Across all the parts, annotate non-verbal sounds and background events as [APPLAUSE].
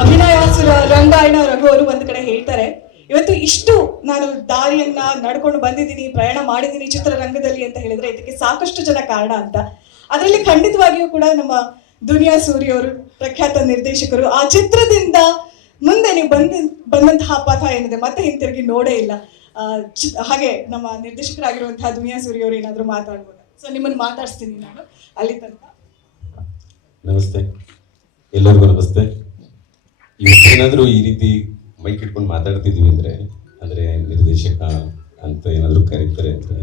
ಅಭಿನಯಾಸುರ ರಂಗಾಯಣ ರಘು ಅವರು ಒಂದು ಕಡೆ ಹೇಳ್ತಾರೆ. ಇವತ್ತು ಇಷ್ಟು ನಾನು ದಾರಿಯನ್ನ ನಡ್ಕೊಂಡು ಬಂದಿದ್ದೀನಿ, ಪ್ರಯಾಣ ಮಾಡಿದ್ದೀನಿ ಚಿತ್ರರಂಗದಲ್ಲಿ ಅಂತ ಹೇಳಿದ್ರೆ ಇದಕ್ಕೆ ಸಾಕಷ್ಟು ಜನ ಕಾರಣ ಅಂತ. ಅದರಲ್ಲಿ ಖಂಡಿತವಾಗಿಯೂ ಕೂಡ ನಮ್ಮ ದುನಿಯಾ ಸೂರಿ ಅವರು, ಪ್ರಖ್ಯಾತ ನಿರ್ದೇಶಕರು, ಆ ಚಿತ್ರದಿಂದ ಮುಂದೆ ನೀವು ಬಂದ, ಬಂದಂತಹ ಪಥ ಏನಿದೆ ಮತ್ತೆ ಹಿಂತಿರುಗಿ ನೋಡೇ ಇಲ್ಲ. ಹಾಗೆ ನಮ್ಮ ನಿರ್ದೇಶಕರಾಗಿರುವಂತಹ ದುನಿಯಾ ಸೂರಿ ಅವರು ಏನಾದರೂ ಮಾತಾಡ್ಬೋದು? ಸೊ ನಿಮ್ಮನ್ನು ಮಾತಾಡಿಸ್ತೀನಿ ನಾನು. ಅಲ್ಲಿ ತನಕ ನಮಸ್ತೆ. ಎಲ್ಲರಿಗೂ ನಮಸ್ತೆ. ಇವತ್ತೇನಾದರೂ ಈ ರೀತಿ ಮೈಕ್ ಇಟ್ಕೊಂಡು ಮಾತಾಡ್ತಿದ್ದೀವಿ ಅಂದರೆ ಅಂದರೆ ನಿರ್ದೇಶಕ ಅಂತ ಏನಾದರೂ ಕರೀತಾರೆ ಅಂದರೆ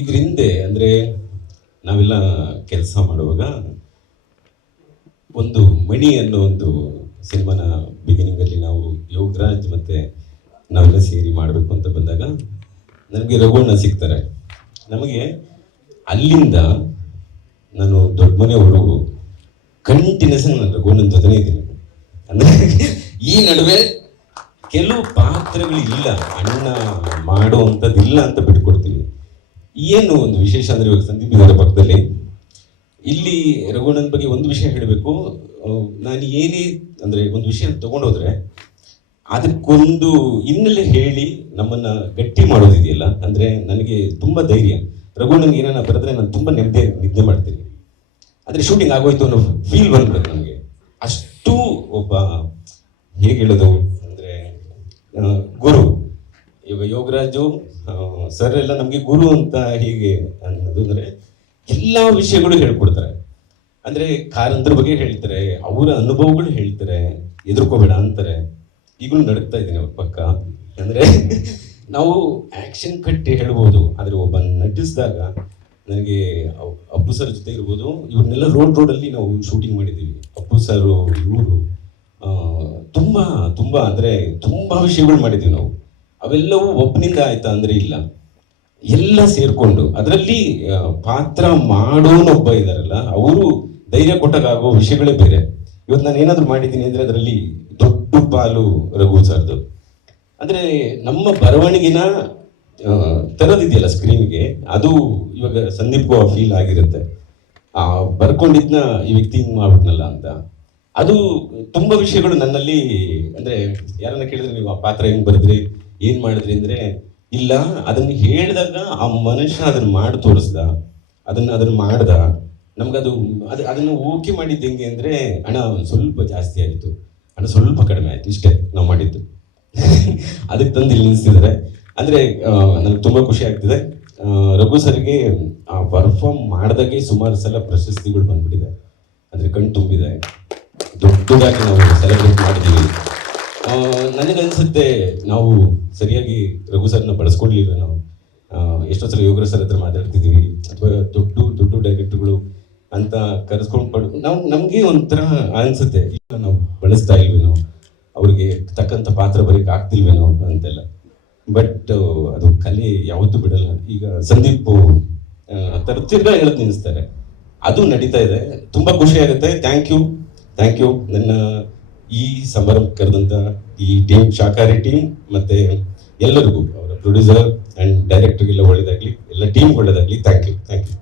ಇದರಿಂದೆ ಅಂದರೆ ನಾವೆಲ್ಲ ಕೆಲಸ ಮಾಡುವಾಗ ಒಂದು ಮಣಿ ಅನ್ನೋ ಒಂದು ಸಿನಿಮಾನ ಬಿಗಿನಿಂಗಲ್ಲಿ ನಾವು ಯೋಗರಾಜ್ ಮತ್ತು ನಾವೆಲ್ಲ ಸೇರಿ ಮಾಡಬೇಕು ಅಂತ ಬಂದಾಗ ನನಗೆ ರಘುವಣ್ಣ ಸಿಗ್ತಾರೆ. ನಮಗೆ ಅಲ್ಲಿಂದ ನಾನು ದೊಡ್ಡ ಮನೆಯವರೆಗೂ ಕಂಟಿನ್ಯೂಸ್ ನಾನು ತೊಂದರೆ ಇದ್ದೀನಿ ಅಂದರೆ ಈ ನಡುವೆ ಕೆಲವು ಪಾತ್ರಗಳು ಇಲ್ಲ ಅಣ್ಣ ಮಾಡುವಂಥದ್ದು ಇಲ್ಲ ಅಂತ ಬಿಟ್ಕೊಡ್ತೀವಿ. ಏನು ಒಂದು ವಿಶೇಷ ಅಂದರೆ ಇವಾಗ ಸಂದೀಪ್ ಇದ್ದಾರೆ ಪಕ್ಕದಲ್ಲಿ? ಇಲ್ಲಿ ರಘುನಂದ್ ಬಗ್ಗೆ ಒಂದು ವಿಷಯ ಹೇಳಬೇಕು. ನಾನು ಏನೇ ಅಂದರೆ ಒಂದು ವಿಷಯ ತಗೊಂಡೋದ್ರೆ, ಅದಕ್ಕೊಂದು ಹಿನ್ನೆಲೆ ಹೇಳಿ ನಮ್ಮನ್ನು ಗಟ್ಟಿ ಮಾಡೋದಿದೆಯಲ್ಲ, ಅಂದರೆ ನನಗೆ ತುಂಬ ಧೈರ್ಯ. ರಘುನಂದ್ ಏನಾರ ಬರೆದ್ರೆ ನಾನು ತುಂಬ ನೆಮ್ಮದಿ ನಿದ್ದೆ ಮಾಡ್ತೀನಿ. ಆದರೆ ಶೂಟಿಂಗ್ ಆಗೋಯ್ತು ಅನ್ನೋ ಫೀಲ್ ಬಂದ್ಬಿಡುತ್ತೆ ನನಗೆ ಅಷ್ಟು ಒಬ್ಬ ಹೇಗೆ ಹೇಳೋದು ಅಂದರೆ ಗುರು. ಇವಾಗ ಯೋಗರಾಜು ಸರ್ ಎಲ್ಲ ನಮಗೆ ಗುರು ಅಂತ ಹೀಗೆ ಅನ್ನೋದು ಅಂದರೆ ಎಲ್ಲ ವಿಷಯಗಳು ಹೇಳ್ಕೊಡ್ತಾರೆ. ಅಂದರೆ ಕಾರಂತರ ಬಗ್ಗೆ ಹೇಳ್ತಾರೆ, ಅವರ ಅನುಭವಗಳು ಹೇಳ್ತಾರೆ ಎದುರ್ಕೋಬೇಡ ಅಂತಾರೆ. ಈಗಲೂ ನಡಕ್ತಾ ಇದ್ದೀನಿ ಅವ್ರ ಪಕ್ಕ. ಅಂದರೆ [LAUGHS] ನಾವು ಆ್ಯಕ್ಷನ್ ಕಟ್ಟಿ ಹೇಳ್ಬೋದು. ಆದರೆ ಒಬ್ಬ ನಟಿಸಿದಾಗ ನನಗೆ ಅಪ್ಪು ಸರ್ ಜೊತೆ ಇರ್ಬೋದು. ಇವ್ರನ್ನೆಲ್ಲ ರೋಡ್ ರೋಡಲ್ಲಿ ನಾವು ಶೂಟಿಂಗ್ ಮಾಡಿದ್ದೀವಿ. ಅಪ್ಪು ಸರ್ ಇವರು ತುಂಬ ತುಂಬ ಅಂದರೆ ತುಂಬ ವಿಷಯಗಳು ಮಾಡಿದ್ದೀವಿ ನಾವು. ಅವೆಲ್ಲವೂ ಒಬ್ಬನಿಂದ ಆಯ್ತಾ ಅಂದರೆ ಇಲ್ಲ. ಎಲ್ಲ ಸೇರ್ಕೊಂಡು, ಅದರಲ್ಲಿ ಪಾತ್ರ ಮಾಡೋನೊಬ್ಬ ಇದ್ದಾರಲ್ಲ ಅವರು ಧೈರ್ಯ ಕೊಟ್ಟಾಗೋ ವಿಷಯಗಳೇ ಬೇರೆ. ಇವತ್ತು ನಾನು ಏನಾದರೂ ಮಾಡಿದ್ದೀನಿ ಅಂದರೆ ಅದರಲ್ಲಿ ದೊಡ್ಡ ಪಾಲು ರಘು ಸರ್ದು. ಅಂದರೆ ನಮ್ಮ ಬರವಣಿಗೆನ ತರೋದಿದೆಯಲ್ಲ ಸ್ಕ್ರೀನ್ಗೆ? ಅದು ಇವಾಗ ಸಂದೀಪ್ಗೂ ಫೀಲ್ ಆಗಿರುತ್ತೆ. ಆ, ಬರ್ಕೊಂಡಿದ್ನ ಈ ವ್ಯಕ್ತಿ ಹಿಂಗೆ ಮಾಡ್ಬಿಟ್ನಲ್ಲ ಅಂತ. ಅದು ತುಂಬ ವಿಷಯಗಳು ನನ್ನಲ್ಲಿ, ಅಂದರೆ ಯಾರನ್ನ ಕೇಳಿದ್ರೆ ನೀವು ಆ ಪಾತ್ರ ಹೆಂಗ್ ಬರೆದ್ರಿ, ಏನು ಮಾಡಿದ್ರಿ ಅಂದ್ರೆ, ಇಲ್ಲ, ಅದನ್ನ ಹೇಳಿದಾಗ ಆ ಮನುಷ್ಯ ಅದನ್ನ ಮಾಡಿ ತೋರಿಸ್ದ. ಅದನ್ನ ಅದನ್ನ ಮಾಡ್ದ. ನಮ್ಗದು, ಅದು, ಅದನ್ನ ಓಕೆ ಮಾಡಿದ್ದು ಹೆಂಗೆ ಅಂದರೆ, ಹಣ ಸ್ವಲ್ಪ ಜಾಸ್ತಿ ಆಯಿತು. ಹಣ ಸ್ವಲ್ಪ ಕಡಿಮೆ ಆಯಿತು, ಇಷ್ಟೇ ನಾವು ಮಾಡಿದ್ದು. [LAUGHS] ಅದಕ್ಕೆ ತಂದು ಇಲ್ಲಿ ನಿಲ್ಲಿಸಿದ್ದಾರೆ ಅಂದ್ರೆ ನನಗೆ ತುಂಬಾ ಖುಷಿ ಆಗ್ತಿದೆ. ರಘು ಸರ್ಗೆ, ಆ ಪರ್ಫಾರ್ಮ್ ಮಾಡಿದಾಗೆ ಸುಮಾರು ಸಲ ಪ್ರಶಸ್ತಿಗಳು ಬಂದ್ಬಿಟ್ಟಿದೆ. ಅಂದ್ರೆ ಕಣ್ ತುಂಬಿದೆ. ದೊಡ್ಡದಾಗಿ ನಾವು ಸೆಲೆಬ್ರೇಟ್ ಮಾಡಿದ್ದೀವಿ ನನಗೆ ನನಗನ್ಸುತ್ತೆ ನಾವು ಸರಿಯಾಗಿ ರಘು ಸರ್ನ ಬಳಸ್ಕೊಡ್ಲಿಲ್ಲ ನಾವು. ಎಷ್ಟೋ ಸಲ ಯೋಗರ ಸರ್ ಹತ್ರ ಮಾತಾಡ್ತಿದ್ದೀವಿ ಅಥವಾ ದೊಡ್ಡ ದೊಡ್ಡ ಡೈರೆಕ್ಟರ್ಗಳು ಅಂತ ಕರೆಸ್ಕೊಂಡು ಪಡ್ ನಾವು ನಮಗೆ ಒಂಥರ ಅನ್ಸುತ್ತೆ. ಇಲ್ಲ ನಾವು ಬಳಸ್ತಾ ಇಲ್ವೇನೋ, ಅವ್ರಿಗೆ ತಕ್ಕಂಥ ಪಾತ್ರ ಬರೀಕ್ ಆಗ್ತಿಲ್ವೇನೋ ಅಂತೆಲ್ಲ. ಬಟ್ ಅದು ಕಲೆ ಯಾವತ್ತೂ ಬಿಡಲ್ಲ. ಈಗ ಸಂದೀಪ್ ತರ್ತಿರ್ಗ ಹೇಳಕ್ ನಿಲ್ಲಿಸ್ತಾರೆ. ಅದು ನಡೀತಾ ಇದೆ. ತುಂಬಾ ಖುಷಿ ಆಗುತ್ತೆ. ಥ್ಯಾಂಕ್ ಯು ಥ್ಯಾಂಕ್ ಯು ನನ್ನ ಈ ಸಮಾರಂಭಕ್ಕೆ ಕರೆದಂತ ಈ ಟೀಮ್ ಶಾಕಾರಿ ಟೀಮ್ ಮತ್ತೆ ಎಲ್ಲರಿಗೂ, ಅವರ ಪ್ರೊಡ್ಯೂಸರ್ ಅಂಡ್ ಡೈರೆಕ್ಟರ್ಗೆಲ್ಲ ಒಳ್ಳೇದಾಗ್ಲಿ, ಎಲ್ಲ ಟೀಮ್ ಒಳ್ಳೇದಾಗ್ಲಿ. Thank you thank you